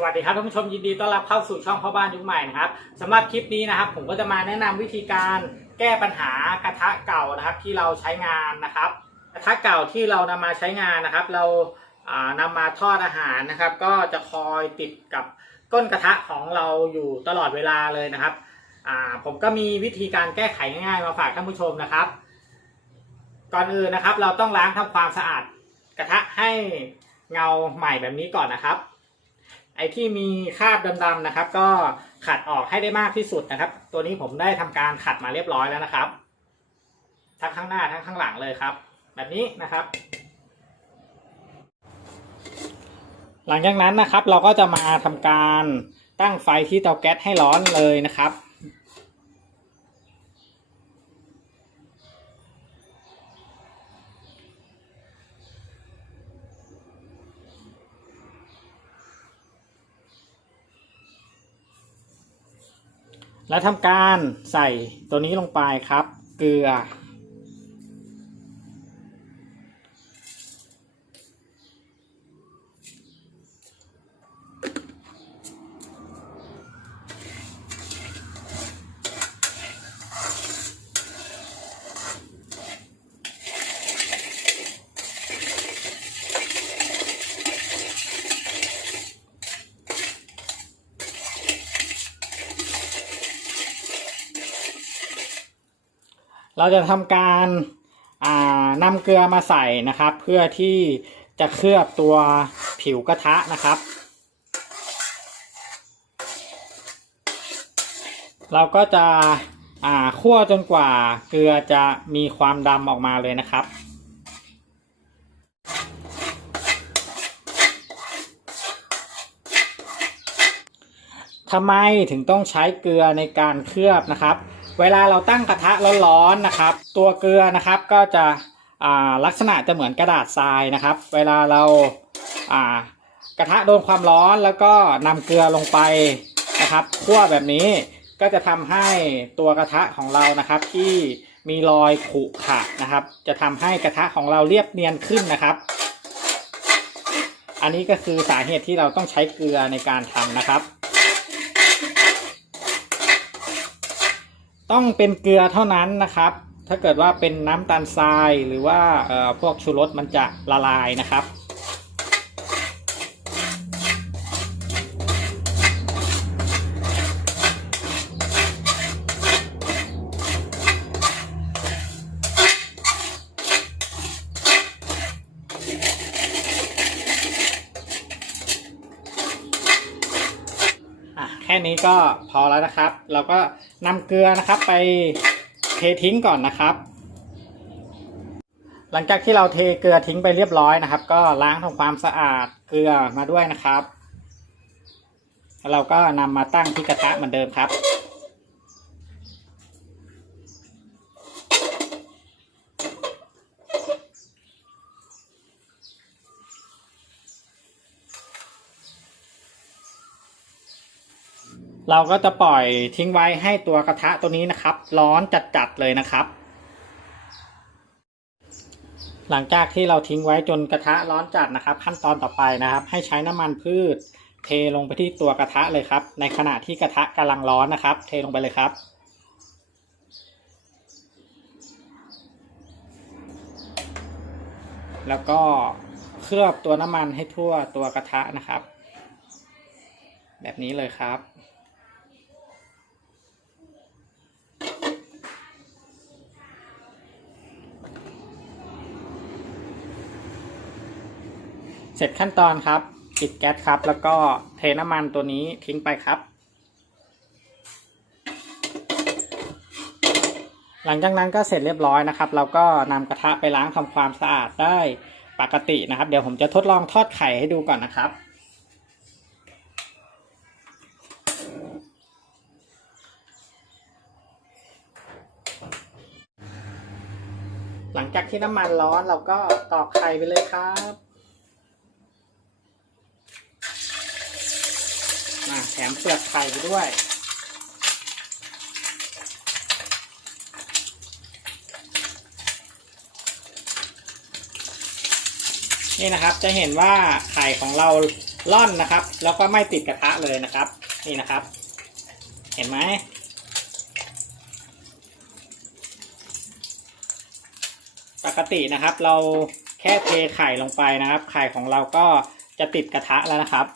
สวัสดีครับท่านผู้ชมยินดีต้อนรับเข้าสู่ช่องพ่อบ้านยุคใหม่นะครับสำหรับคลิปนี้นะครับผมก็จะมาแนะนำวิธีการแก้ปัญหากระทะเก่านะครับที่เราใช้งานนะครับ กระทะเก่าที่เรานำมาใช้งานนะครับ เราอ่านำมาทอดอาหารนะครับ ก็จะคอยติดกับก้นกระทะของเราอยู่ตลอดเวลาเลยนะครับผมก็มีวิธีการแก้ไขง่ายๆมาฝากท่านผู้ชมนะครับ ก่อนอื่นนะครับ เราต้องล้างทำความสะอาดกระทะให้เงาใหม่แบบนี้ก่อนนะครับ ไอ้ที่มีคราบดำๆนะครับ ก็ขัดออกให้ได้มากที่สุดนะครับ ตัวนี้ผมได้ทำการขัดมาเรียบร้อยแล้วนะครับ ทั้งข้างหน้าทั้งข้างหลังเลยครับ แบบนี้นะครับ หลังจากนั้นนะครับเราก็จะมาทำการตั้งไฟที่เตาแก๊สให้ร้อนเลยนะครับ แล้วทำการใส่ตัวนี้ลงไปครับ เกลือ เราจะทำการอ่านำเกลือมาใส่นะครับ เพื่อที่จะเคลือบตัวผิวกระทะนะครับ เราก็จะคั่วจนกว่าเกลือจะมีความดำออกมาเลยนะครับทำไมถึงต้องใช้เกลือในการเคลือบนะครับ เวลาเราตั้งกระทะร้อนๆนะครับ ตัวเกลือนะครับก็จะลักษณะจะเหมือนกระดาษทรายนะครับ เวลาเราากระทะโดนความร้อนแล้วก็นำเกลือลงไปนะครับคั่วแบบนี้ก็จะทำให้ตัวกระทะของเรานะครับที่มีรอยขรุขระนะครับ จะทำให้กระทะของเราเรียบเนียนขึ้นนะครับ อันนี้ก็คือสาเหตุที่เราต้องใช้เกลือในการทำนะครับ ต้องเป็นเกลือเท่านั้นนะครับ ถ้าเกิดว่าเป็นน้ำตาลทรายหรือว่าพวกชูรสมันจะละลายนะครับแค่นี้ก็พอแล้วนะครับ เราก็ นำเกลือนะครับไปเททิ้งก่อนนะครับ หลังจากที่เราเทเกลือทิ้งไปเรียบร้อยนะครับ ก็ล้างทำความสะอาดเกลือมาด้วยนะครับแล้วเราก็นำมาตั้งที่กระทะเหมือนเดิมครับ เราก็จะปล่อยทิ้งไว้ให้ตัวกระทะตัวนี้นะครับ ร้อนจัดๆเลยนะครับ หลังจากที่เราทิ้งไว้จนกระทะร้อนจัดนะครับ ขั้นตอนต่อไปนะครับ ให้ใช้น้ำมันพืช เทลงไปที่ตัวกระทะเลยครับ ในขณะที่กระทะกำลังร้อนนะครับ เทลงไปเลยครับแล้วก็เคลือบตัวน้ำมันให้ทั่วตัวกระทะนะครับ แบบนี้เลยครับ เสร็จขั้นตอนครับปิดแก๊สครับ แล้วก็เทน้ำมันตัวนี้ทิ้งไปครับ หลังจากนั้นก็เสร็จเรียบร้อยนะครับ เราก็นำกระทะไปล้างทำความสะอาดได้ปกตินะครับ เดี๋ยวผมจะทดลองทอดไข่ให้ดูก่อนนะครับหลังจากที่น้ำมันร้อนเราก็ตอกไข่ไปเลยครับ มาแถมเปลือกไข่ไปด้วย นี่นะครับจะเห็นว่าไข่ของเราร่อนนะครับ แล้วก็ไม่ติดกระทะเลยนะครับ นี่นะครับ เห็นไหมปกตินะครับ เราแค่เทไข่ลงไปนะครับ ไข่ของเราก็จะติดกระทะแล้วนะครับ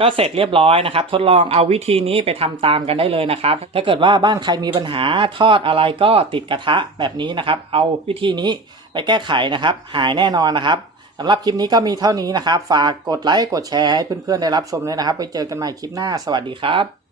ก็เสร็จเรียบร้อยนะครับ ทดลองเอาวิธีนี้ไปทำตามกันได้เลยนะครับ ถ้าเกิดว่าบ้านใครมีปัญหาทอดอะไรก็ติดกระทะแบบนี้นะครับ เอาวิธีนี้ไปแก้ไขนะครับ หายแน่นอนนะครับสำหรับคลิปนี้ก็มีเท่านี้นะครับ ฝากกดไลค์กดแชร์ให้เพื่อนๆได้รับชมเลยนะครับ ไปเจอกันใหม่คลิปหน้าสวัสดีครับ